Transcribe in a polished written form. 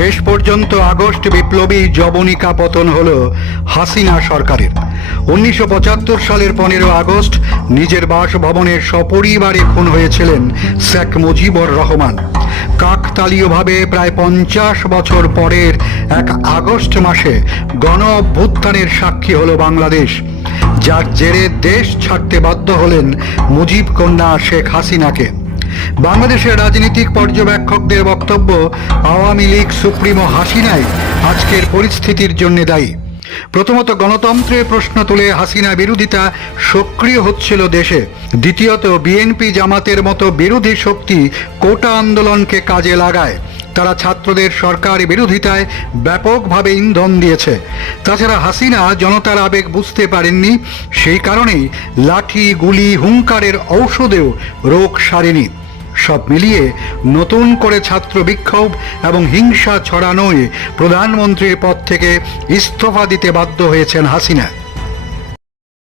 শেষ পর্যন্ত আগস্ট বিপ্লবী জবনিকা পতন হল হাসিনা সরকারের। 1975 সালের 15 আগস্ট নিজের বাসভবনের সপরিবারে খুন হয়েছিলেন শেখ মুজিবুর রহমান। কাকতালীয়ভাবে প্রায় 50 বছর পরের এক আগস্ট মাসে গণ অভ্যুত্থানের সাক্ষী হল বাংলাদেশ, যার জেরে দেশ ছাড়তে বাধ্য হলেন মুজিব কন্যা শেখ হাসিনাকে। বাংলাদেশের রাজনৈতিক পর্যবেক্ষকদের বক্তব্য, আওয়ামী লীগ সুপ্রিমো হাসিনাই আজকের পরিস্থিতির জন্য দায়ী। প্রথমত, গণতন্ত্রের প্রশ্ন তুলে হাসিনা বিরোধিতা সক্রিয় হচ্ছিল দেশে। দ্বিতীয়ত, বিএনপি জামাতের মতো বিরোধী শক্তি কোটা আন্দোলনকে কাজে লাগায়। তারা ছাত্রদের সরকার বিরোধিতায় ব্যাপকভাবে ইন্ধন দিয়েছে। তাছাড়া হাসিনা জনতার আবেগ বুঝতে পারেননি, সেই কারণেই লাঠি, গুলি, হুঙ্কারের ঔষধেও রোগ সারেনি। সব মিলিয়ে নতুন করে ছাত্র বিক্ষোভ এবং হিংসা ছড়ানোয় প্রধানমন্ত্রীর পদ থেকে ইস্তফা দিতে বাধ্য হয়েছেন হাসিনা।